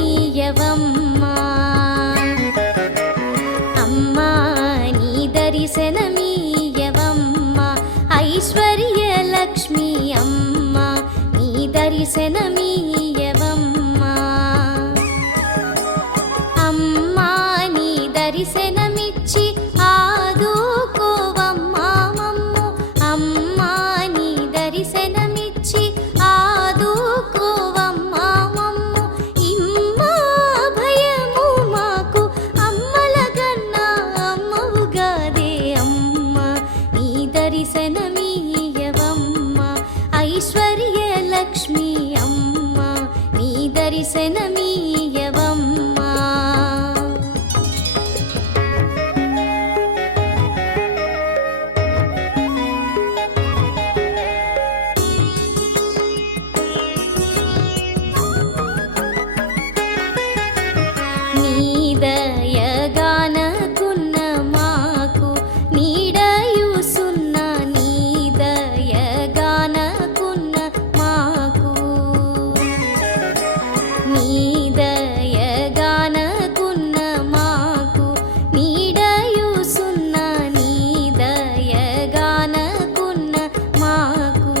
దర్శనమీయవమ్మా అమ్మా నీ దర్శనమీయవమ్మా ఐశ్వర్యలక్ష్మి అమ్మా నీ దర్శనమీయవమ్మా అమ్మా నీ దర్శనమిచ్చి ఆదుకోవమ్మా మమ్ము అమ్మా నీ దర్శనమిచ్చి ఆదుకోవమ్మా మమ్ము ఇమ్మా భయము మాకు అమ్మలగన్నా అమ్మవుగాదే అమ్మా నీ దర్శనమీయవమ్మా ఐశ్వర్యలక్ష్మి అమ్మా నీ దర్శనమీయవమ్మా నీదయగానకున్న మాకు నీడయుసున్న నీదయగానకున్న మాకు నీదయగానకున్న మాకు నీడయుసున్న నీదయగానకున్న మాకు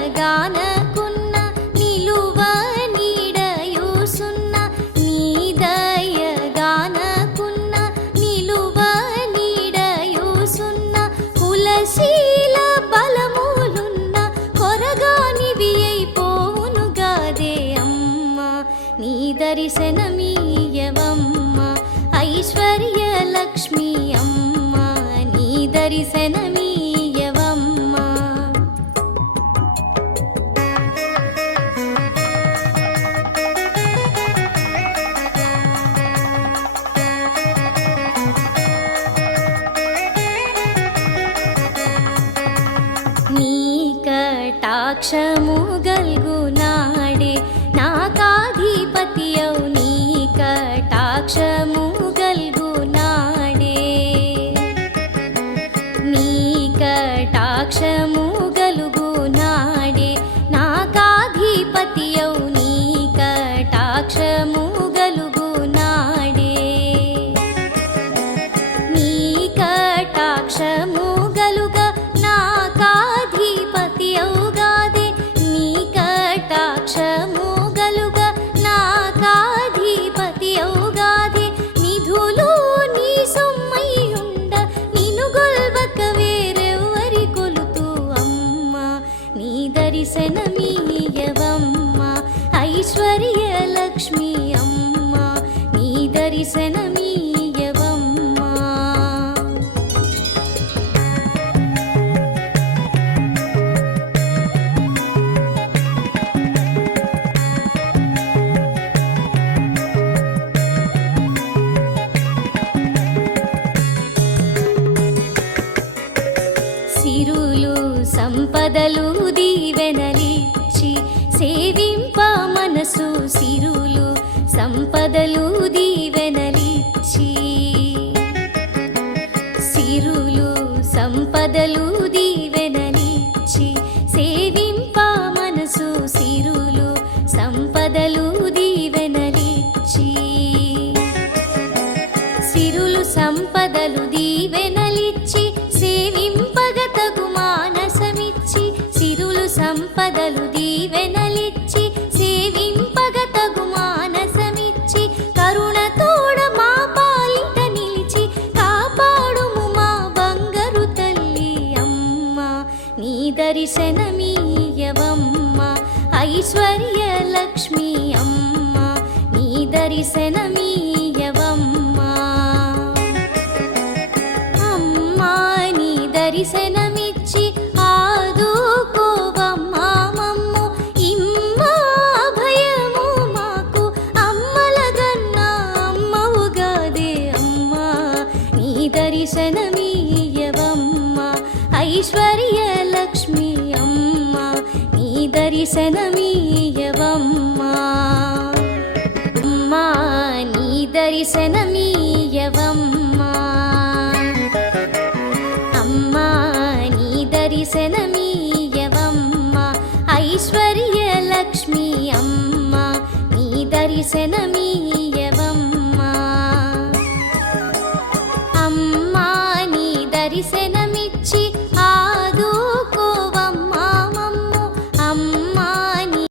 నీదయగానకున్న నిలువ నీడయుసున్న నీదయగానకున్న నిలువ నీడయుసున్న కులశీల బలములున్న కొరగానివి అయిపోవునుగాదే అమ్మా నీ దర్శనమీయవమ్మా ఐశ్వర్యలక్ష్మి అమ్మా నీ దర్శనమీయవమ్మా నీ కటాక్షము గల్గునాడే నాకాధిపతియౌ నీ కటాక్షము గల్గునాడే నీ కటాక్షము గలుగునాడే నాకాధిపతియౌ నీ కటాక్షము గలుగునాడే నీ కటాక్షము గలుగ నాకాధిపతియౌగాదే నీ కటాక్షము గలుగ నాకాధిపతియౌగాదే నిధులు నీ సొమ్మయ్యుండ నిన్ను గొల్వక వేరెవ్వరి కొలుతూ అమ్మా నీ దర్శనమీయవమ్మా ఐశ్వర్యలక్ష్మి అమ్మా నీ దర్శనమీయవమ్మా సిరులు సంపదలు దీవెనలిచ్చి సేవింప మనసు సిరులు సంపదలు దీవెనలిచ్చి సిరులు సంపదలు దీవెనలిచ్చి సేవింప మనసు సిరులు సంపదలు దీవెనలిచ్చి సిరులు సంపదలు దీవెనలిచ్చి సేవింపగతగు మానసమిచ్చి సిరులు సంపదలు దీవెనలిచ్చి సేవింపగతగు మానసమిచ్చి కరుణతోడ మా పాలిట నిలిచి కాపాడుము మా బంగారు తల్లి అమ్మా నీ దర్శనమీయవమ్మా ఐశ్వర్యలక్ష్మి అమ్మా నీ దర్శనమీయవమ్మా అమ్మా నీ దర్శనమిచ్చి ఆదుకోవమ్మా మమ్ము ఇమ్మా భయము మాకు అమ్మలగన్నా అమ్మవుగాదే అమ్మా నీ దర్శనమీయవమ్మా ఐశ్వర్యలక్ష్మి అమ్మా నీ దర్శనమీయవమ్మా అమ్మా నీ దర్శనమీయవమ్మా అమ్మా నీ దర్శనమీయవమ్మా ఐశ్వర్య